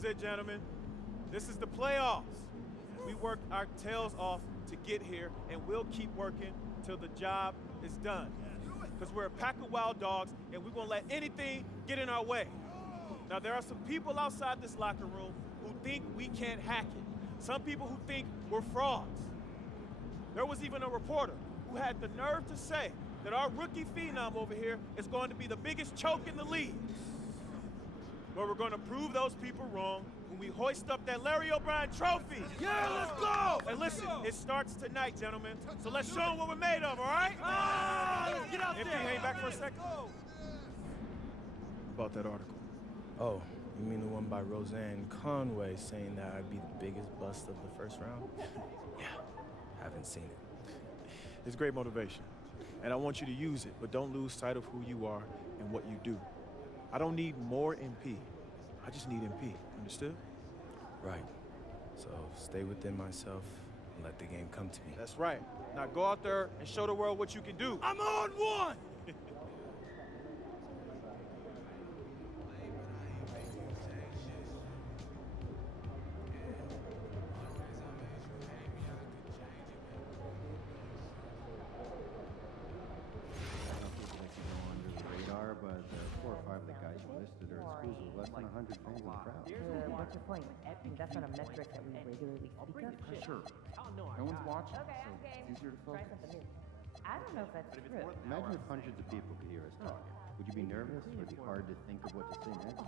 is it, gentlemen. This is the playoffs. We worked our tails off to get here, and we'll keep working till the job is done. Because we're a pack of wild dogs, and we won't let anything get in our way. Now, there are some people outside this locker room who think we can't hack it. Some people who think we're frauds. There was even a reporter who had the nerve to say that our rookie phenom over here is going to be the biggest choke in the league. But we're going to prove those people wrong when we hoist up that Larry O'Brien trophy. Yeah, let's go! And listen, it starts tonight, gentlemen. So let's show them what we're made of, all right? Let's get out MP, there! hang back for a second. About that article. Oh, you mean the one by Roseanne Conway saying that I'd be the biggest bust of the first round? Yeah, haven't seen it. It's great motivation, and I want you to use it, but don't lose sight of who you are and what you do. I don't need more MP. I just need MP, understood? Right. So stay within myself and let the game come to me. That's right. Now go out there and show the world what you can do. I'm on one! But 4 or 5 of the guys you listed are at schools with less than 100 fans in the crowd. What's your point? That's not a metric that we regularly speak of. For sure. No one's watching, so it's easier to Try focus. something new. I don't know if that's true. Imagine if hundreds of people could hear us talking. Would you be nervous? Would it be hard to think of what to say next?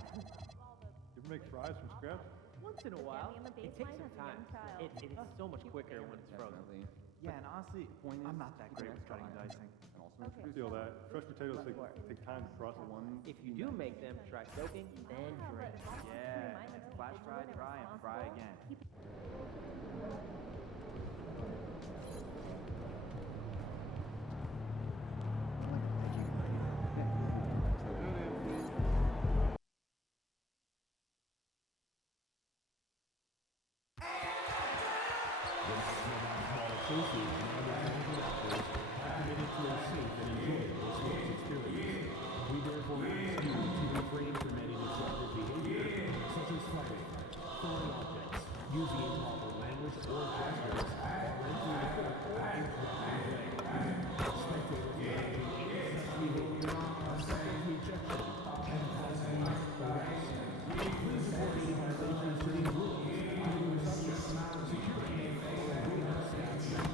You ever make fries from scratch? Once in a while. It takes some time. It is so much quicker when it's frozen. Definitely. Yeah, and honestly, I'm not that great with cutting and dicing. And also introduce Feel that. Fresh potatoes take time to process. If you do make them, try soaking, then drain. Yeah, flash fry, dry, and fry again. Committed to a safe and enjoyable sports experience. We therefore ask you to refrain from any disruptive behavior, such as smuggling, throwing objects, using improper language or gestures that lengthen the court or interrupt the play. Spectators may engage in excessive behavior, obstructive ejection, and causing arrest. Please support any violations to these rules, including subject matter security or agreement statutes.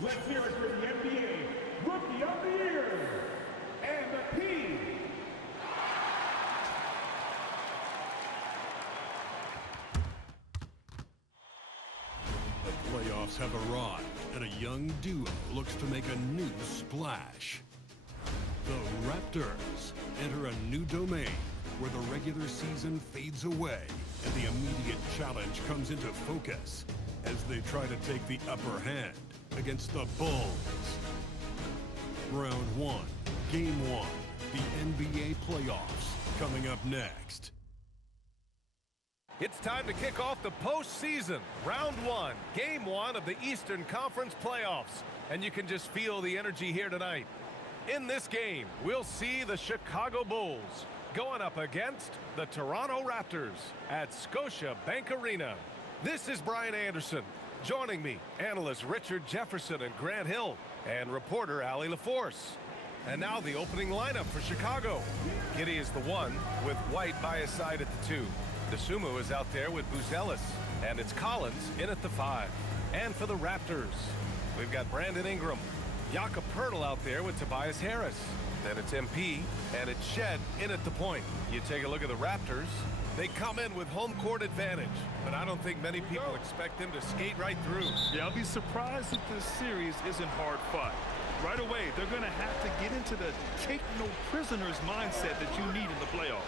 Let's hear it for the NBA Rookie of the Year, MVP. The playoffs have arrived, and a young duo looks to make a new splash. The Raptors enter a new domain where the regular season fades away and the immediate challenge comes into focus as they try to take the upper hand against the Bulls. Round 1, Game 1, the NBA playoffs coming up next. It's time to kick off the postseason. Round 1, Game 1 of the Eastern Conference playoffs. And you can just feel the energy here tonight. In this game, we'll see the Chicago Bulls going up against the Toronto Raptors at Scotiabank Arena. This is Brian Anderson. Joining me, analysts Richard Jefferson and Grant Hill, and reporter Allie LaForce. And now the opening lineup for Chicago. Giddey is the 1, with White by his side at the 2. DeSumo is out there with Buzelis, and it's Collins in at the 5. And for the Raptors, we've got Brandon Ingram, Jakob Poeltl out there with Tobias Harris. Then it's MP, and it's Shed in at the point. You take a look at the Raptors. They come in with home court advantage, but I don't think many people expect them to skate right through. Yeah, I'll be surprised if this series isn't hard fought. Right away, they're going to have to get into the take-no-prisoners mindset that you need in the playoffs.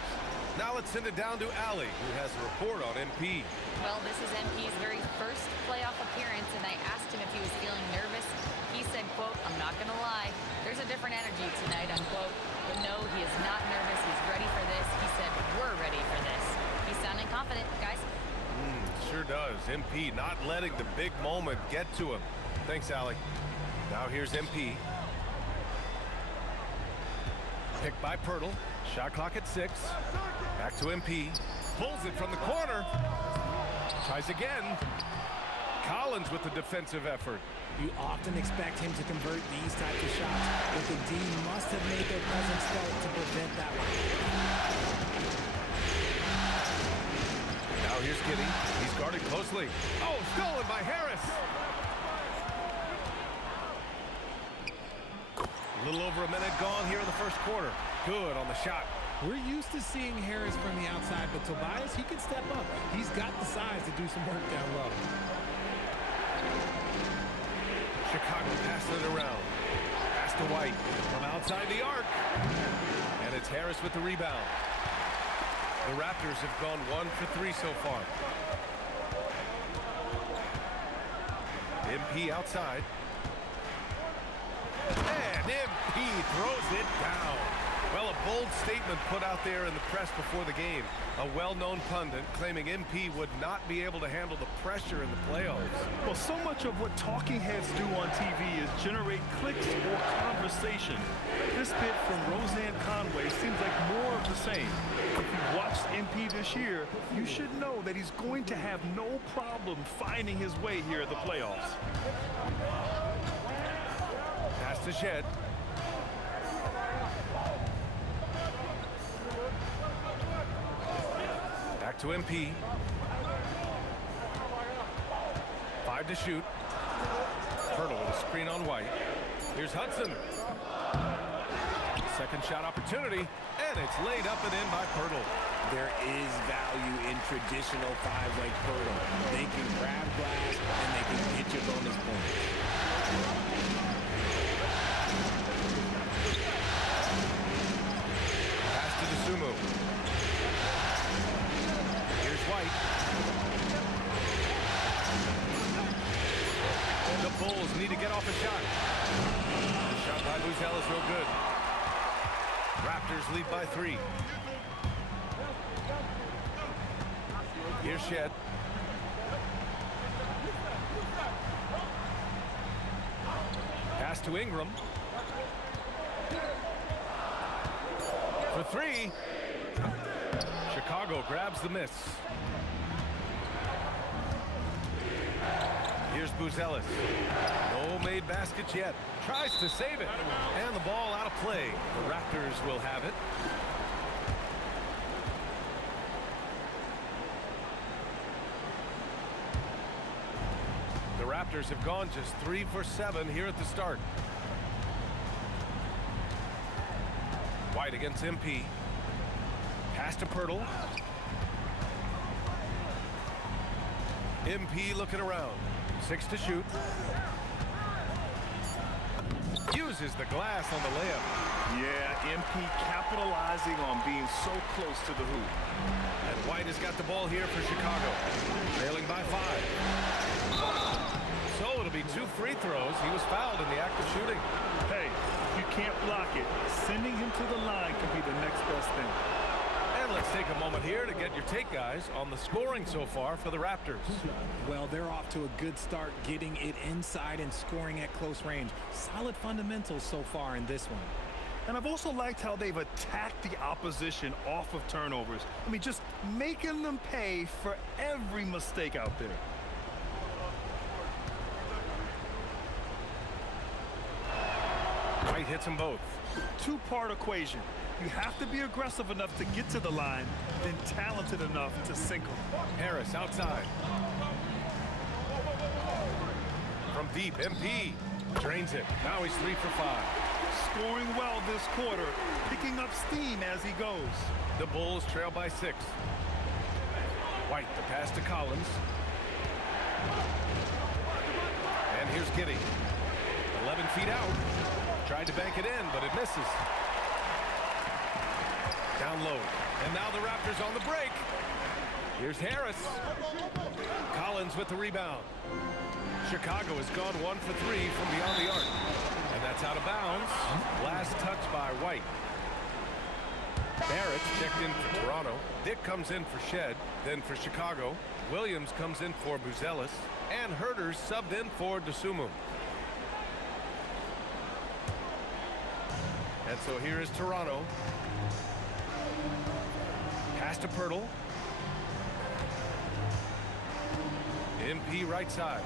Now let's send it down to Allie, who has a report on MP. Well, this is MP's very first playoff appearance, and I asked him if he was feeling nervous. He said, quote, "I'm not going to lie, there's a different energy tonight," unquote. But no, he is not nervous. He's ready for this. He said, "We're ready for this." He's sounding confident, guys. Sure does. MP not letting the big moment get to him. Thanks, Allie. Now here's MP. Picked by Pirtle. Shot clock at 6. Back to MP. Pulls it from the corner. Tries again. Collins with the defensive effort. You often expect him to convert these types of shots, but the D must have made their presence felt to prevent that one. Now here's Giddy. He's guarded closely. Oh, stolen by Harris. A little over a minute gone here in the first quarter. Good on the shot. We're used to seeing Harris from the outside, but Tobias, he can step up. He's got the size to do some work down low. Chicago passing it around. Pass to White from outside the arc. And it's Harris with the rebound. The Raptors have gone 1 for 3 so far. MP outside. And MP throws it down. Well, a bold statement put out there in the press before the game. A well-known pundit claiming MP would not be able to handle the pressure in the playoffs. Well, so much of what talking heads do on TV is generate clicks or conversation. This bit from Roseanne Conway seems like more of the same. If you've watched MP this year, you should know that he's going to have no problem finding his way here at the playoffs. Pass to Shed. Back to MP. 5 to shoot. Pirtle with a screen on White. Here's Hudson. Second shot opportunity, and it's laid up and in by Pirtle. There is value in traditional fives like Pirtle. They can grab glass, and they can get you bonus points. Pass to DeSumo. Here's White. The Bulls need to get off a shot. The shot by Buzel is real good. Raptors lead by 3. Here's Shed. Pass to Ingram. For 3. Chicago grabs the miss. Here's Buzelis. No made baskets yet. Tries to save it. And the ball out of play. The Raptors will have it. The Raptors have gone just 3 for 7 here at the start. White against MP. Pass to Pirtle. MP looking around. 6 to shoot. Uses the glass on the layup. Yeah, MP capitalizing on being so close to the hoop. And White has got the ball here for Chicago. Trailing by 5. So it'll be 2 free throws. He was fouled in the act of shooting. Hey, if you can't block it, sending him to the line can be the next best thing. And let's take a moment here to get your take, guys, on the scoring so far for the Raptors. Well, they're off to a good start getting it inside and scoring at close range. Solid fundamentals so far in this one. And I've also liked how they've attacked the opposition off of turnovers. I mean, just making them pay for every mistake out there. White hits them both. Two-part equation. You have to be aggressive enough to get to the line, then talented enough to sink them. Harris outside. From deep, MP drains it. Now he's 3 for 5. Scoring well this quarter, picking up steam as he goes. The Bulls trail by 6. White, the pass to Collins. And here's Giddey. 11 feet out. Tried to bank it in, but it misses. Down low. And now the Raptors on the break. Here's Harris. Collins with the rebound. Chicago has gone 1 for 3 from beyond the arc. And that's out of bounds. Last touch by White. Barrett checked in for Toronto. Dick comes in for Shed. Then for Chicago, Williams comes in for Buzelis. And Herter's subbed in for DeSumo. And so here is Toronto. Pass to Pirtle. MP right side.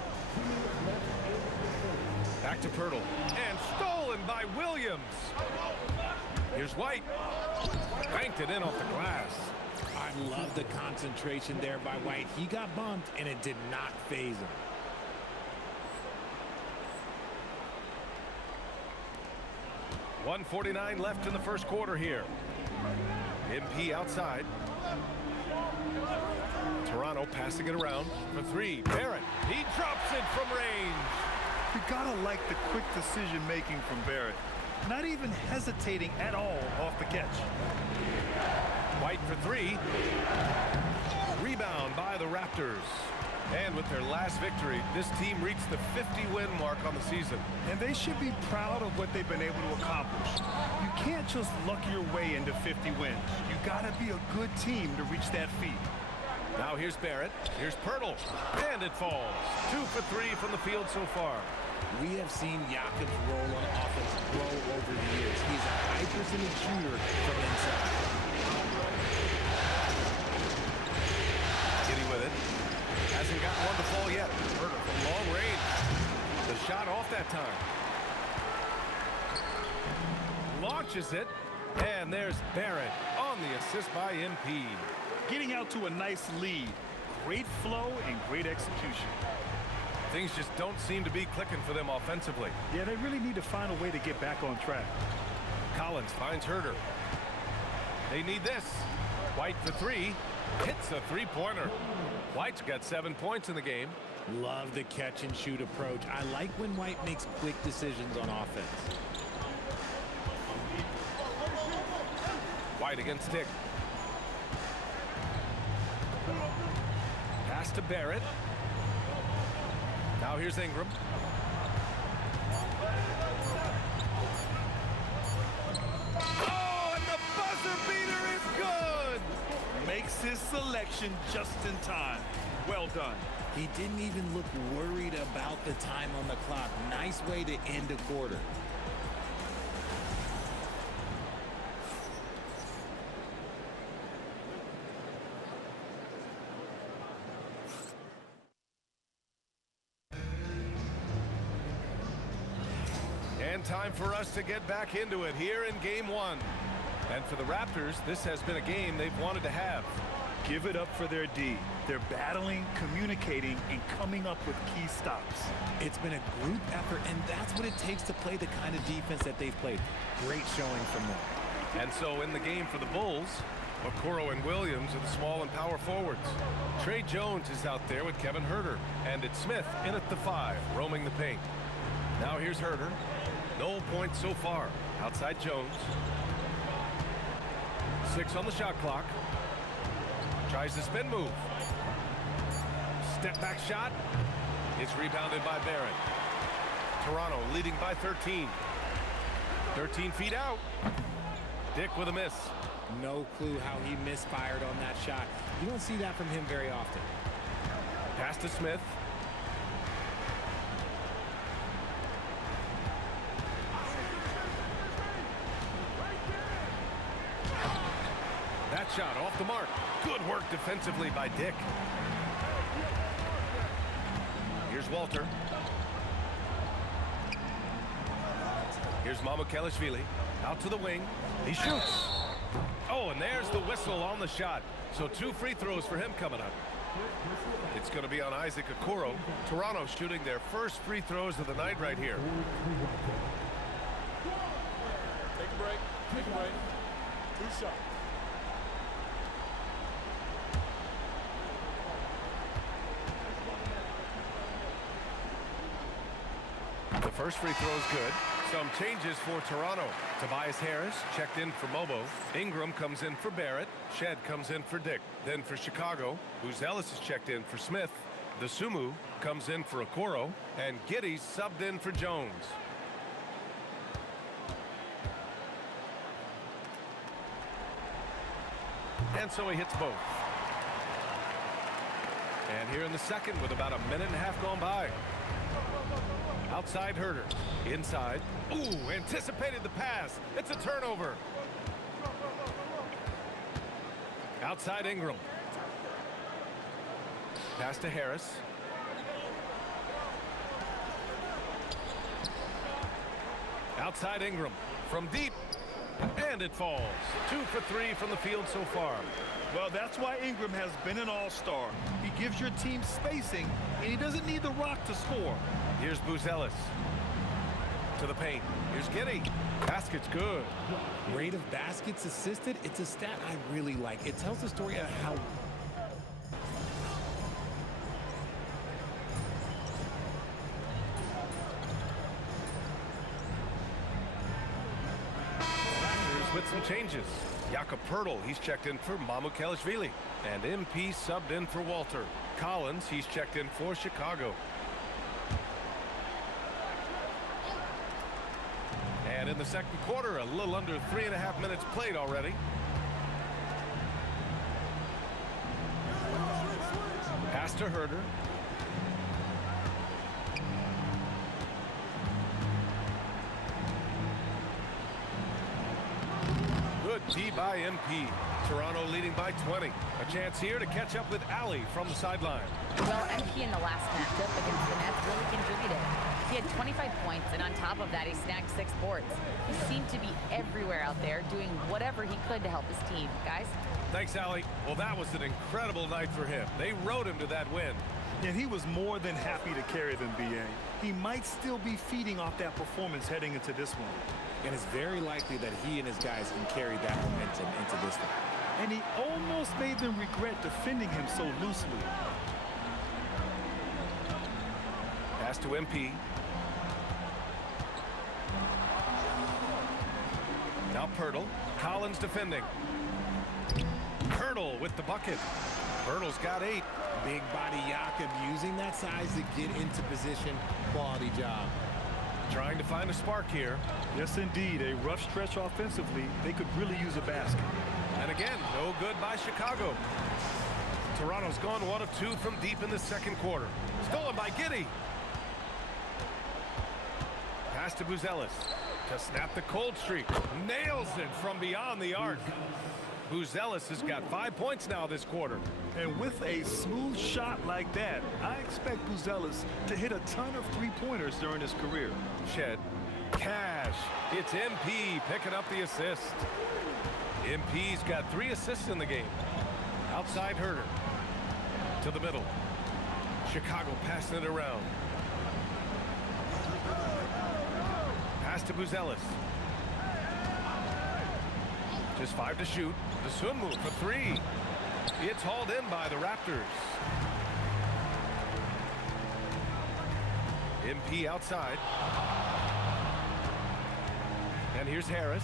Back to Pirtle. And stolen by Williams. Here's White. Banked it in off the glass. I love the concentration there by White. He got bumped, and it did not faze him. .149 left in the first quarter here. MP outside. Toronto passing it around for 3. Barrett, he drops it from range. You gotta like the quick decision making from Barrett. Not even hesitating at all off the catch. White for 3. Rebound by the Raptors. And with their last victory, this team reached the 50-win mark on the season. And they should be proud of what they've been able to accomplish. You can't just luck your way into 50 wins. You gotta be a good team to reach that feat. Now here's Barrett. Here's Pirtle. And it falls. 2 for 3 from the field so far. We have seen Jakob's role on offense grow over the years. He's a high percentage shooter from inside. Giddy with it. Hasn't got one to fall yet. Herter from long range. The shot off that time. Launches it. And there's Barrett on the assist by MP. Getting out to a nice lead. Great flow and great execution. Things just don't seem to be clicking for them offensively. Yeah, they really need to find a way to get back on track. Collins finds Herter. They need this. White for 3. Hits a three-pointer. White's got 7 points in the game. Love the catch and shoot approach. I like when White makes quick decisions on offense. White against Dick. Pass to Barrett. Now here's Ingram. Oh, and the buzzer beater is good! Makes his selection just in time. Well done. He didn't even look worried about the time on the clock. Nice way to end a quarter. And time for us to get back into it here in Game 1. And for the Raptors, this has been a game they've wanted to have. Give it up for their D. They're battling, communicating, and coming up with key stops. It's been a group effort, and that's what it takes to play the kind of defense that they've played. Great showing from them. And so in the game for the Bulls, Okoro and Williams are the small and power forwards. Trey Jones is out there with Kevin Herter. And it's Smith in at the 5, roaming the paint. Now here's Herter. No points so far. Outside Jones. 6 on the shot clock. Tries the spin move. Step back shot. It's rebounded by Barrett. Toronto leading by 13. 13 feet out. Dick with a miss. No clue how he misfired on that shot. You don't see that from him very often. Pass to Smith. That shot off the mark. Good work defensively by Dick. Here's Walter. Here's Mamukelashvili. Out to the wing. He shoots. Oh, and there's the whistle on the shot. So 2 free throws for him coming up. It's going to be on Isaac Okoro. Toronto shooting their first free throws of the night right here. Take a break. Take a break. 2 shots. The first free throw is good. Some changes for Toronto. Tobias Harris checked in for Mobo. Ingram comes in for Barrett. Shed comes in for Dick. Then for Chicago, Buzelis is checked in for Smith. The Sumu comes in for Okoro. And Giddey's subbed in for Jones. And so he hits both. And here in the second with about a minute and a half gone by. Outside Herter. Inside. Ooh, anticipated the pass. It's a turnover. Outside Ingram. Pass to Harris. Outside Ingram. From deep. And it falls. 2 for 3 from the field so far. Well, that's why Ingram has been an all-star. He gives your team spacing, and he doesn't need the rock to score. Here's Buzelis. To the paint. Here's Giddey. Basket's good. Rate of baskets assisted, it's a stat I really like. It tells the story of how with some changes. Jakob Poeltl, he's checked in for Mamukelashvili. And MP subbed in for Walter. Collins, he's checked in for Chicago. And in the second quarter, a little under 3.5 minutes played already. Pass to Herter. Good D by MP. Toronto leading by 20. A chance here to catch up with Ali from the sideline. Well, MP in the last matchup against the Nets really contributed. He had 25 points, and on top of that, he snagged 6 boards. He seemed to be everywhere out there, doing whatever he could to help his team. Guys? Thanks, Ali. Well, that was an incredible night for him. They rode him to that win. And he was more than happy to carry them, B.A. He might still be feeding off that performance heading into this one. and it's very likely that he and his guys can carry that momentum into this one. And he almost made them regret defending him so loosely. Pass to MP. Now Poeltl. Collins defending. Poeltl with the bucket. Poeltl's got 8. Big body Jakob using that size to get into position. Quality job. Trying to find a spark here. Yes, indeed. A rough stretch offensively. They could really use a basket. And again, no good by Chicago. Toronto's gone 1 of 2 from deep in the second quarter. Stolen by Giddey. Pass to Buzelis to snap the cold streak. Nails it from beyond the arc. Buzelis has got 5 points now this quarter. And with a smooth shot like that, I expect Buzelis to hit a ton of three-pointers during his career. Shed. Cash. It's MP picking up the assist. MP's got 3 assists in the game. Outside Herter. To the middle. Chicago passing it around. Pass to Buzelis. Just 5 to shoot. The swim move for 3. It's hauled in by the Raptors. MP outside. And here's Harris.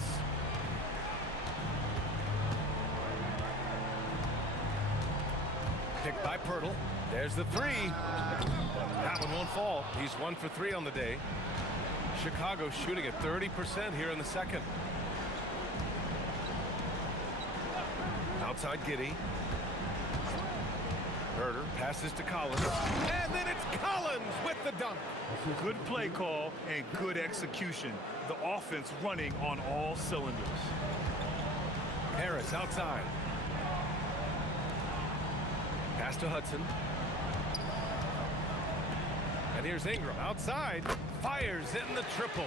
Picked by Poeltl. There's the 3. That one won't fall. He's 1 for 3 on the day. Chicago shooting at 30% here in the second. Outside Giddey. Herter passes to Collins. And then it's Collins with the dunk. Good play call and good execution. The offense running on all cylinders. Harris outside. Pass to Hudson. And here's Ingram outside. Fires in the triple.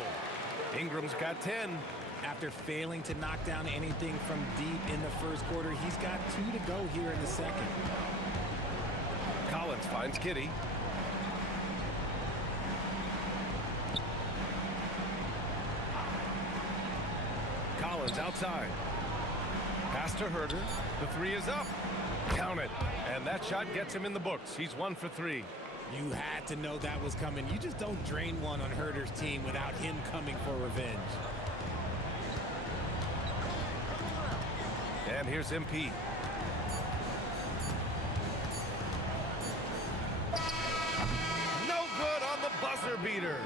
Ingram's got 10. After failing to knock down anything from deep in the first quarter, he's got 2 to go here in the second. Collins finds Giddey. Collins outside. Pass to Herter. The 3 is up. Count it. And that shot gets him in the books. He's 1 for 3. You had to know that was coming. You just don't drain one on Herder's team without him coming for revenge. And here's MP. No good on the buzzer beater.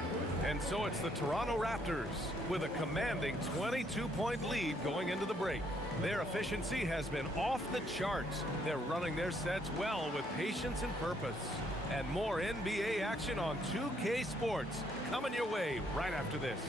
And so it's the Toronto Raptors with a commanding 22-point lead going into the break. Their efficiency has been off the charts. They're running their sets well with patience and purpose. And more NBA action on 2K Sports coming your way right after this.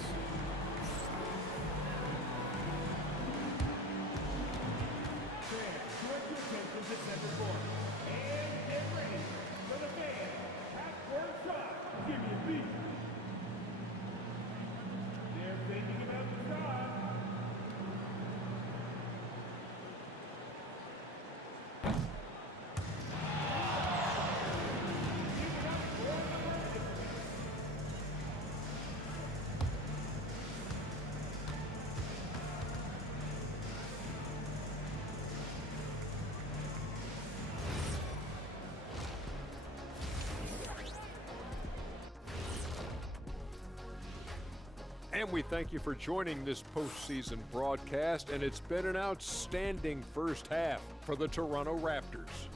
And we thank you for joining this postseason broadcast, and it's been an outstanding first half for the Toronto Raptors.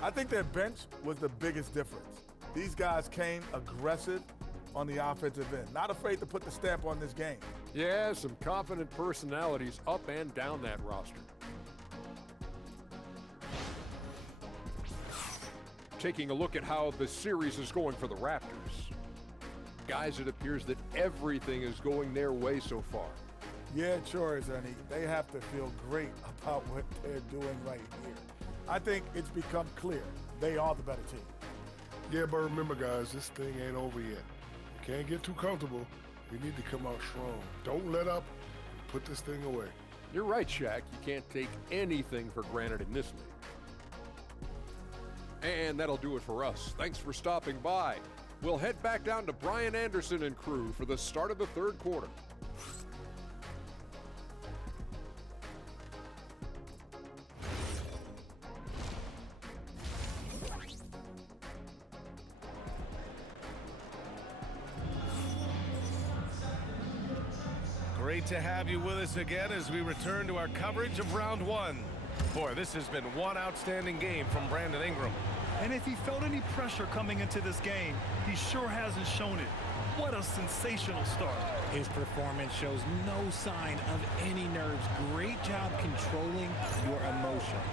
I think their bench was the biggest difference. These guys came aggressive on the offensive end, not afraid to put the stamp on this game. Yeah, some confident personalities up and down that roster. Taking a look at how the series is going for the Raptors. Guys, it appears that everything is going their way so far. Yeah, it sure is, Ernie. They have to feel great about what they're doing right here. I think it's become clear they are the better team. Yeah, but remember, guys, this thing ain't over yet. You can't get too comfortable. We need to come out strong. Don't let up and put this thing away. You're right, Shaq. You can't take anything for granted in this league. And that'll do it for us. Thanks for stopping by. We'll head back down to Brian Anderson and crew for the start of the third quarter. Great to have you with us again as we return to our coverage of round one. Boy, this has been one outstanding game from Brandon Ingram. And if he felt any pressure coming into this game, he sure hasn't shown it. What a sensational start. His performance shows no sign of any nerves. Great job controlling your emotions.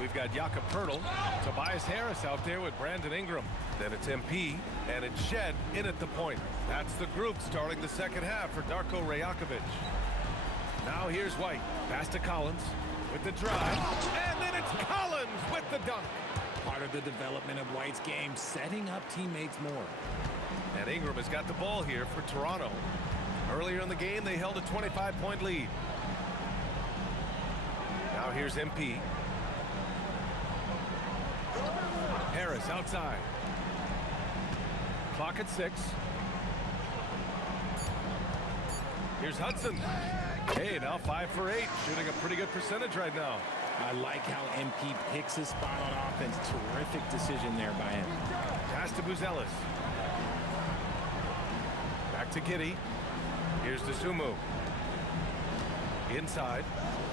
We've got Jakob Poeltl, Tobias Harris out there with Brandon Ingram. Then it's MP, and it's Shed in at the point. That's the group starting the second half for Darko Rajakovic. Now here's White. Pass to Collins with the drive. And then it's Collins with the dunk. Part of the development of White's game, setting up teammates more. And Ingram has got the ball here for Toronto. Earlier in the game, they held a 25-point lead. Now here's MP. Harris outside. Clock at 6. Here's Hudson. Hey, now 5 for 8. Shooting a pretty good percentage right now. I like how MP picks his spot on offense. Terrific decision there by him. Pass to Buzelis. Back to Giddey. Here's Dosunmu. Inside.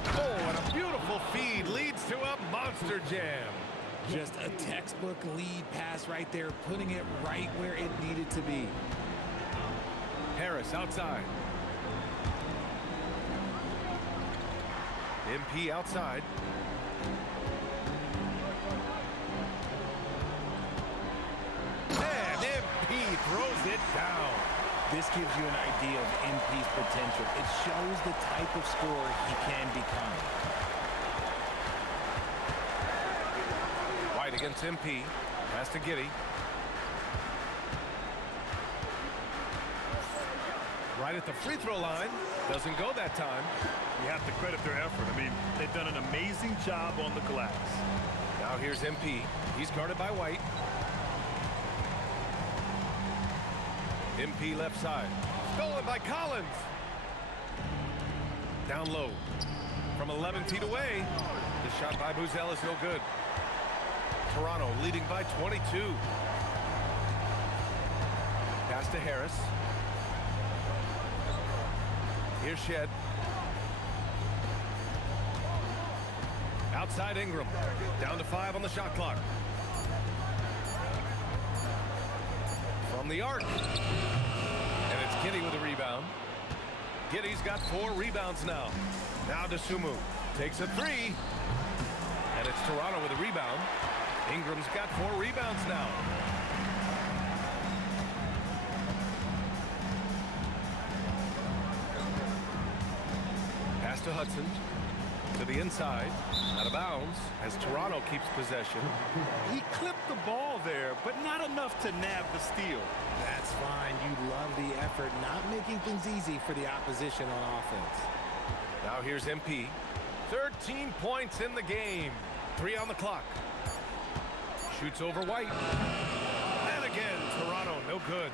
Oh, and a beautiful feed leads to a monster jam. Just a textbook lead pass right there, putting it right where it needed to be. Harris outside. MP outside. And MP throws it down. This gives you an idea of MP's potential. It shows the type of scorer he can become. White against MP. Pass to Giddey. Right at the free throw line. Doesn't go that time. You have to credit their effort. I mean, they've done an amazing job on the glass. Now here's MP. He's guarded by White. MP left side. Stolen by Collins. Down low. From 11 feet away. The shot by Buzelis no good. Toronto leading by 22. Pass to Harris. Here's Shed. Outside Ingram. Down to 5 on the shot clock. From the arc. And it's Giddey with a rebound. Giddey's got 4 rebounds now. Now DeSumo takes a 3. And it's Toronto with a rebound. Ingram's got 4 rebounds now. Pass to Hudson. To the inside. Out of bounds as Toronto keeps possession. He clipped the ball there, but not enough to nab the steal. That's fine. You love the effort, not making things easy for the opposition on offense. Now here's MP. 13 points in the game. 3 on the clock. Shoots over White. And again, Toronto, no good.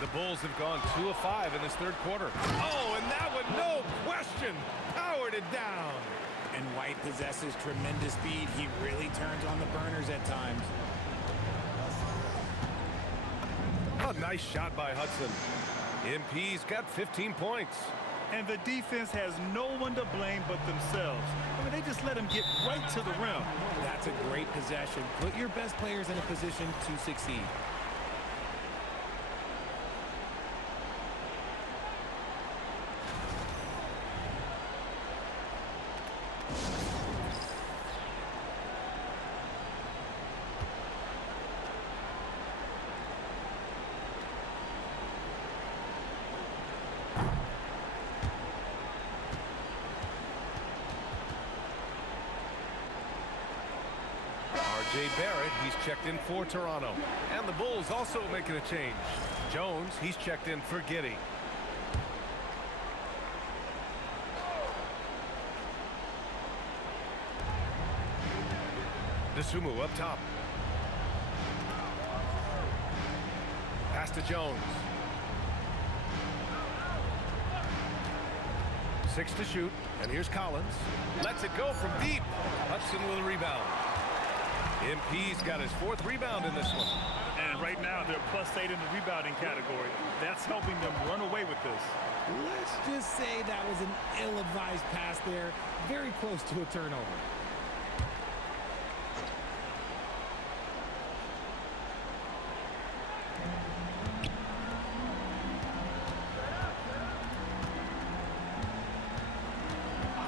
The Bulls have gone 2 of 5 in this third quarter. Oh, and that one, no question, powered it down. And White possesses tremendous speed. He really turns on the burners at times. A nice shot by Hudson. MP's got 15 points. And the defense has no one to blame but themselves. I mean, they just let him get right to the rim. That's a great possession. Put your best players in a position to succeed. R.J. Barrett, he's checked in for Toronto. And the Bulls also making a change. Jones, he's checked in for Giddey. DeSumo up top. Pass to Jones. 6 to shoot. And here's Collins. Lets it go from deep. Hudson with a rebound. MP's got his 4th rebound in this one. And right now, they're +8 in the rebounding category. That's helping them run away with this. Let's just say that was an ill-advised pass there. Very close to a turnover.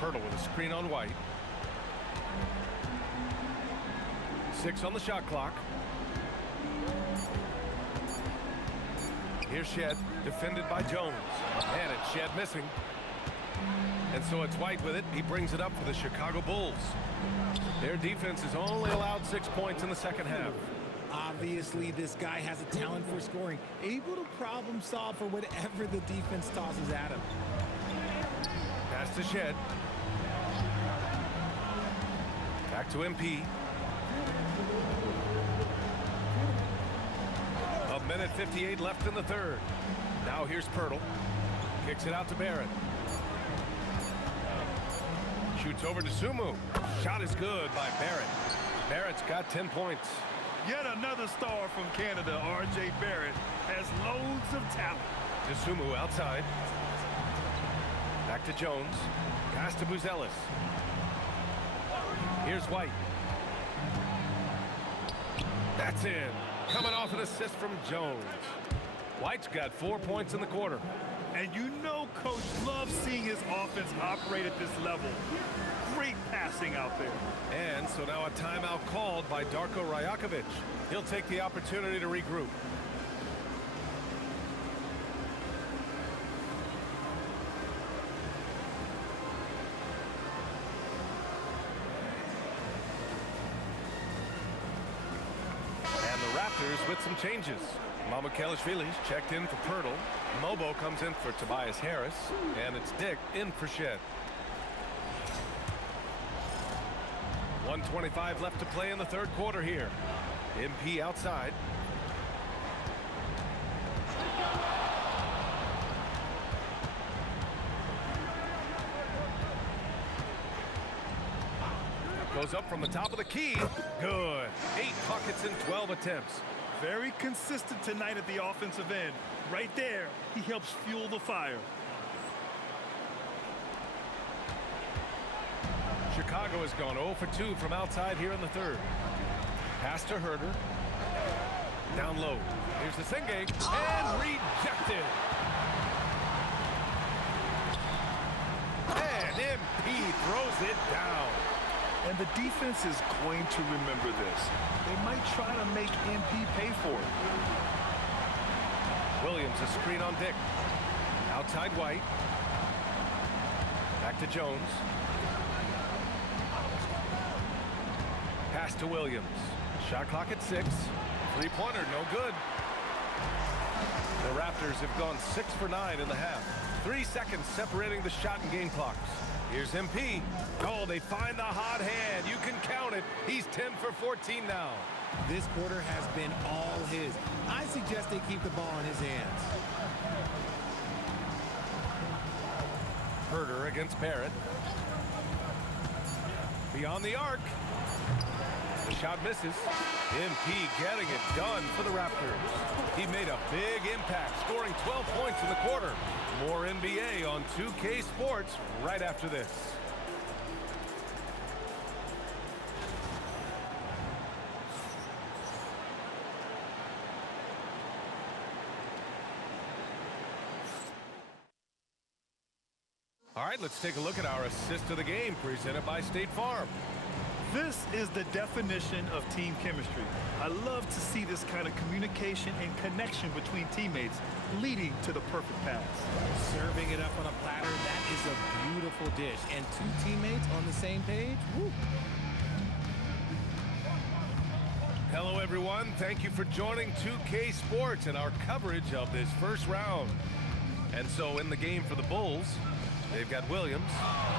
Hurdle with a screen on White. 6 on the shot clock. Here's Shed, defended by Jones. And it's Shed missing. And so it's White with it. He brings it up for the Chicago Bulls. Their defense has only allowed 6 points in the second half. Obviously, this guy has a talent for scoring, able to problem solve for whatever the defense tosses at him. Pass to Shed. Back to MP. A minute 58 left in the third. Now here's Pirtle. Kicks it out to Barrett. Shoots over to Sumu. Shot is good by Barrett. Barrett's got 10 points. Yet another star from Canada, R.J. Barrett, has loads of talent. DeSumo outside. Back to Jones. Pass to Buzelis. Here's White. That's in. Coming off an assist from Jones. White's got 4 points in the quarter. And you know Coach loves seeing his offense operate at this level. Great passing out there. And so now a timeout called by Darko Rajakovic. He'll take the opportunity to regroup. And the Raptors with some changes. Mamukelashvili's checked in for Pirtle. Mobo comes in for Tobias Harris. And it's Dick in for Shed. 1:25 left to play in the third quarter here. MP outside. Goes up from the top of the key. Good. 8 buckets in 12 attempts. Very consistent tonight at the offensive end. Right there, he helps fuel the fire. Chicago has gone 0 for 2 from outside here in the third. Pass to Herder. Down low. Here's the Singing. And rejected. And MP throws it down. And the defense is going to remember this. They might try to make MP pay for it. Williams, a screen on Dick. Outside White. Back to Jones. Pass to Williams. Shot clock at 6. Three-pointer, no good. The Raptors have gone 6 for 9 in the half. 3 seconds separating the shot and game clocks. Here's MP. Oh, they find the hot hand. You can count it. He's 10 for 14 now. This quarter has been all his. I suggest they keep the ball in his hands. Herder against Barrett. Beyond the arc. The shot misses. MP getting it done for the Raptors. He made a big impact, scoring 12 points in the quarter. More NBA on 2K Sports right after this. All right, let's take a look at our assist of the game presented by State Farm. This is the definition of team chemistry. I love to see this kind of communication and connection between teammates leading to the perfect pass. Serving it up on a platter, that is a beautiful dish. And 2 teammates on the same page, woo. Hello, everyone. Thank you for joining 2K Sports and our coverage of this first round. And so in the game for the Bulls, they've got Williams,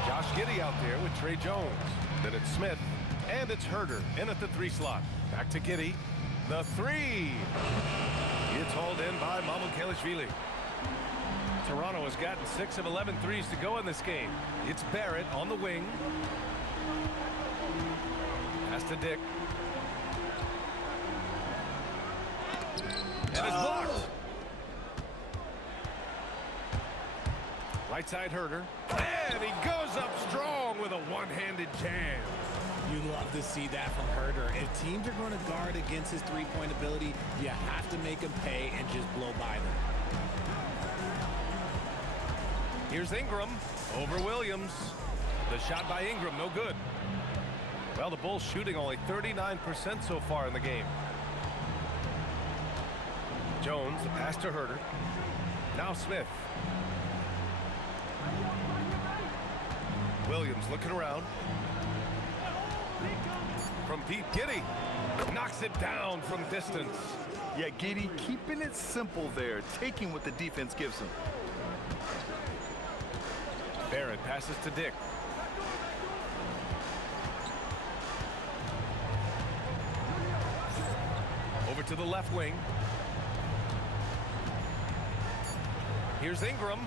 Josh Giddey out there with Trey Jones. Then it's Smith, and it's Herder in at the 3 slot. Back to Giddey. The 3. It's hauled in by Mamukelashvili. Toronto has gotten 6 of 11 threes to go in this game. It's Barrett on the wing. Pass to Dick. And it's blocked. Right side Herder. And he goes up strong with a one-handed jam. You love to see that from Herder. If teams are going to guard against his three-point ability, you have to make him pay and just blow by them. Here's Ingram over Williams. The shot by Ingram, no good. Well, the Bulls shooting only 39% so far in the game. Jones, the pass to Herder. Now Smith. Williams looking around. From deep, Giddey knocks it down from distance. Yeah, Giddey keeping it simple there, taking what the defense gives him. Barrett passes to Dick. Over to the left wing. Here's Ingram.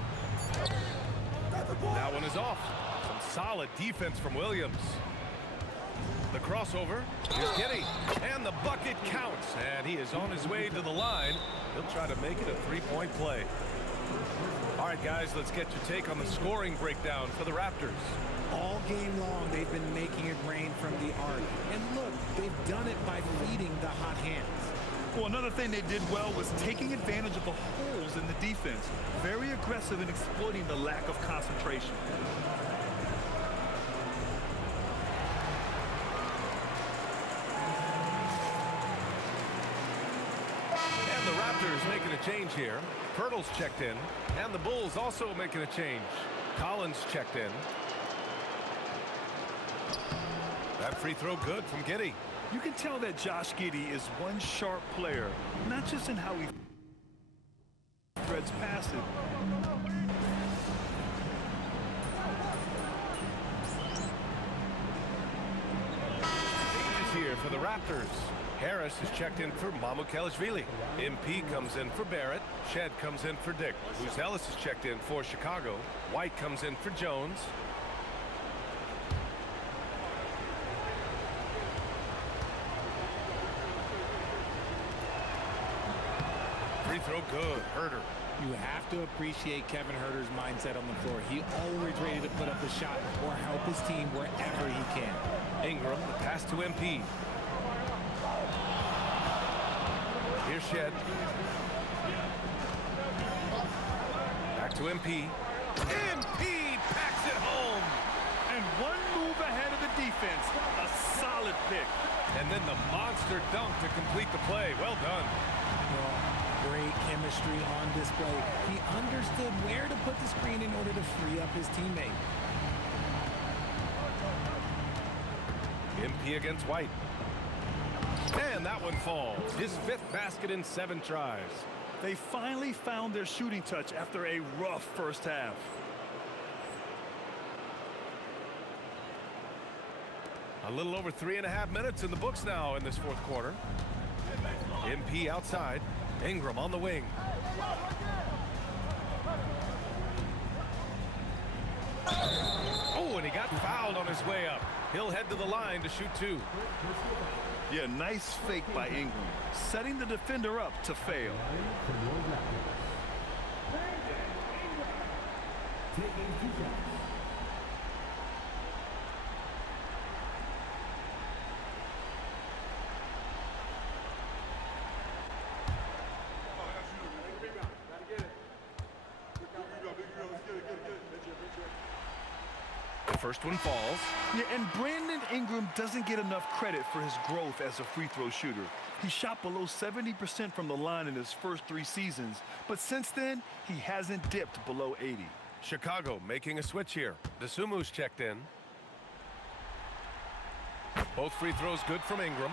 That one is off. Some solid defense from Williams. The crossover. Here's Giddey. And the bucket counts. And he is on his way to the line. He'll try to make it a three-point play. All right, guys, let's get your take on the scoring breakdown for the Raptors. All game long, they've been making it rain from the arc. And look, they've done it by feeding the hot hands. Well, another thing they did well was taking advantage of the holes in the defense. Very aggressive in exploiting the lack of concentration. And the Raptors making a change here. Pirtle's checked in. And the Bulls also making a change. Collins checked in. That free throw good from Giddey. You can tell that Josh Giddey is one sharp player, not just in how he threads past it. Changes here for the Raptors. Harris is checked in for Mamukelashvili. MP comes in for Barrett. Shed comes in for Dick. Ellis is checked in for Chicago. White comes in for Jones. Free throw good. Herder. You have to appreciate Kevin Herter's mindset on the floor. He always ready to put up a shot or help his team wherever he can. Ingram, the pass to MP. Here's Shed. Back to MP. MP packs it home. And one move ahead of the defense. A solid pick. And then the monster dunk to complete the play. Well done. Well, great chemistry on display. He understood where to put the screen in order to free up his teammate. MP against White. And that one falls. His 5th basket in 7 tries. They finally found their shooting touch after a rough first half. A little over 3.5 minutes in the books now in this 4th quarter. MP outside. Ingram on the wing. Oh, and he got fouled on his way up. He'll head to the line to shoot 2. Yeah, nice fake by Ingram, setting the defender up to fail. The first one falls. Yeah, and Brandon Ingram doesn't get enough credit for his growth as a free throw shooter. He shot below 70% from the line in his first 3 seasons, but since then, he hasn't dipped below 80. Chicago making a switch here. DeSumu's checked in. Both free throws good from Ingram.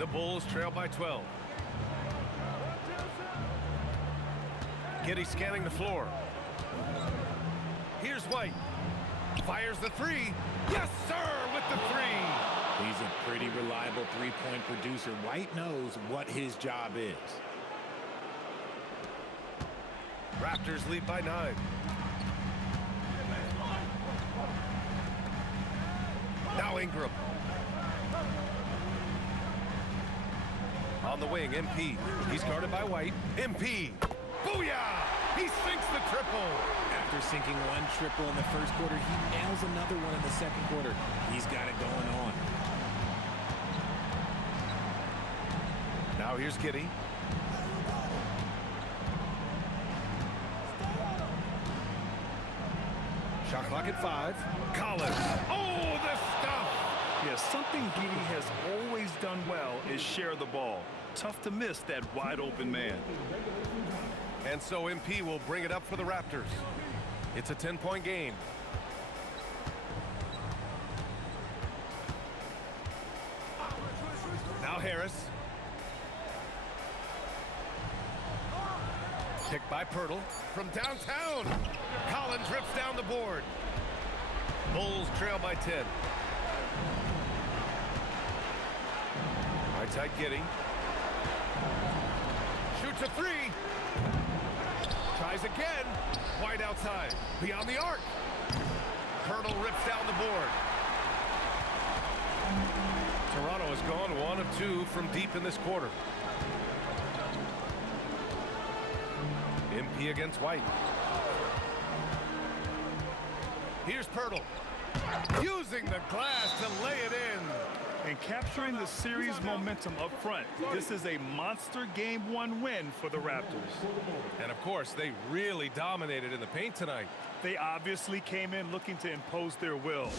The Bulls trail by 12. Giddey scanning the floor. Here's White. Fires the 3. Yes, sir, with the 3. He's a pretty reliable three-point producer. White knows what his job is. Raptors lead by 9. Now Ingram. On the wing, MP. He's guarded by White. MP. Booyah! He sinks the triple. After sinking 1 triple in the first quarter, he nails another one in the second quarter. He's got it going on. Now here's Giddey. Shot clock at 5. Collins. Oh, the stuff! Yeah, something Giddey has always done well is share the ball. Tough to miss that wide open man. And so MP will bring it up for the Raptors. It's a 10-point game. Now Harris. Picked by Pirtle from downtown. Collins rips down the board. Bulls trail by 10. Right side Giddey. Shoots a 3. Tries again. White outside. Beyond the arc. Pirtle rips down the board. Toronto has gone 1 of 2 from deep in this quarter. MP against White. Here's Pirtle. Using the glass to lay it in. And capturing the series momentum up front. This is a monster Game 1 win for the Raptors. And of course, they really dominated in the paint tonight. They obviously came in looking to impose their will,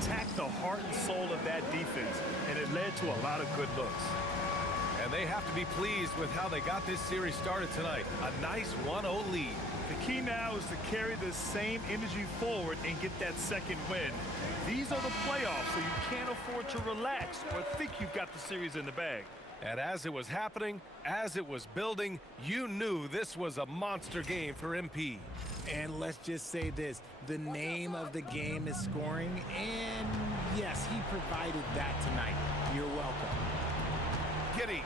attack the heart and soul of that defense, and it led to a lot of good looks. And they have to be pleased with how they got this series started tonight. A nice 1-0 lead. The key now is to carry this same energy forward and get that second win. These are the playoffs, so you can't afford to relax or think you've got the series in the bag. And as it was happening, as it was building, you knew this was a monster game for MP. And let's just say this, the name of the game is scoring, and yes, he provided that tonight. You're welcome. Giddey.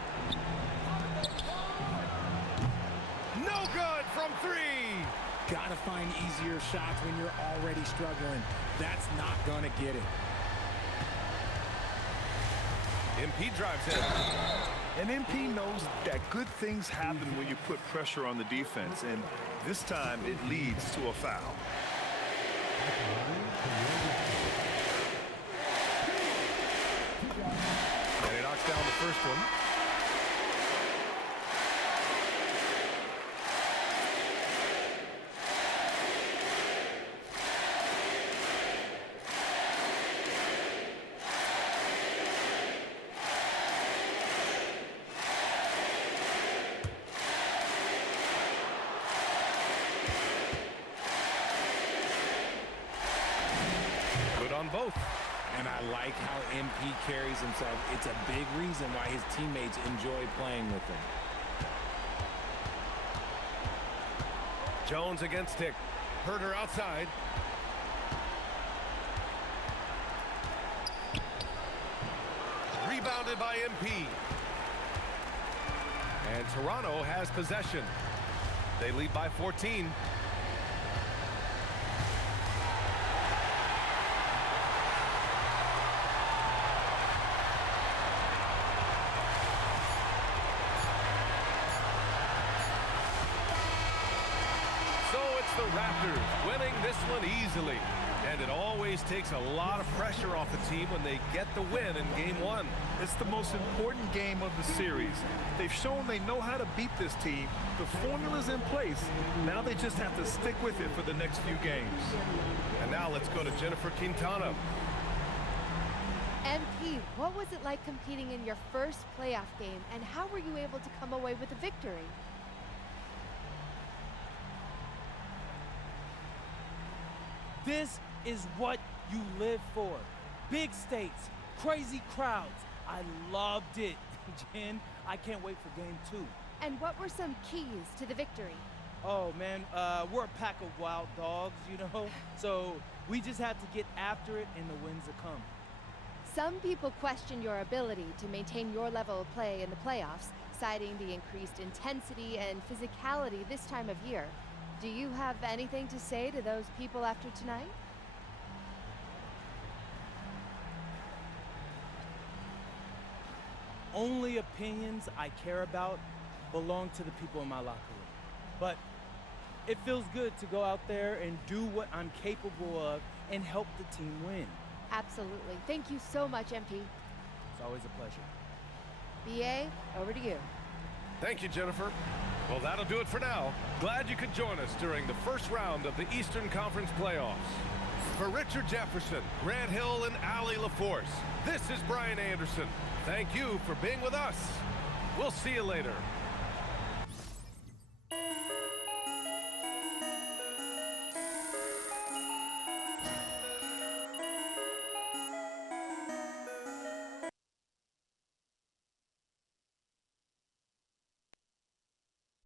No good from 3. Gotta find easier shots when you're already struggling. That's not gonna get it. MP drives in. And MP knows that good things happen when you put pressure on the defense, and this time it leads to a foul. And he knocks down the first one. Both. And I like how MP carries himself. It's a big reason why his teammates enjoy playing with him. Jones against Dick. Herder outside. Rebounded by MP. And Toronto has possession. They lead by 14. The Raptors winning this one easily. And it always takes a lot of pressure off the team when they get the win in Game 1. It's the most important game of the series. They've shown they know how to beat this team. The formula's in place. Now they just have to stick with it for the next few games. And now let's go to Jennifer Quintana. MP, what was it like competing in your first playoff game, and how were you able to come away with a victory? This is what you live for. Big stakes, crazy crowds. I loved it. Jen, I can't wait for Game 2. And what were some keys to the victory? Oh, man, we're a pack of wild dogs, you know? So we just have to get after it and the wins will come. Some people question your ability to maintain your level of play in the playoffs, citing the increased intensity and physicality this time of year. Do you have anything to say to those people after tonight? Only opinions I care about belong to the people in my locker room. But it feels good to go out there and do what I'm capable of and help the team win. Absolutely. Thank you so much, MP. It's always a pleasure. BA, over to you. Thank you, Jennifer. Well, that'll do it for now. Glad you could join us during the first round of the Eastern Conference playoffs. For Richard Jefferson, Grant Hill, and Allie LaForce, this is Brian Anderson. Thank you for being with us. We'll see you later.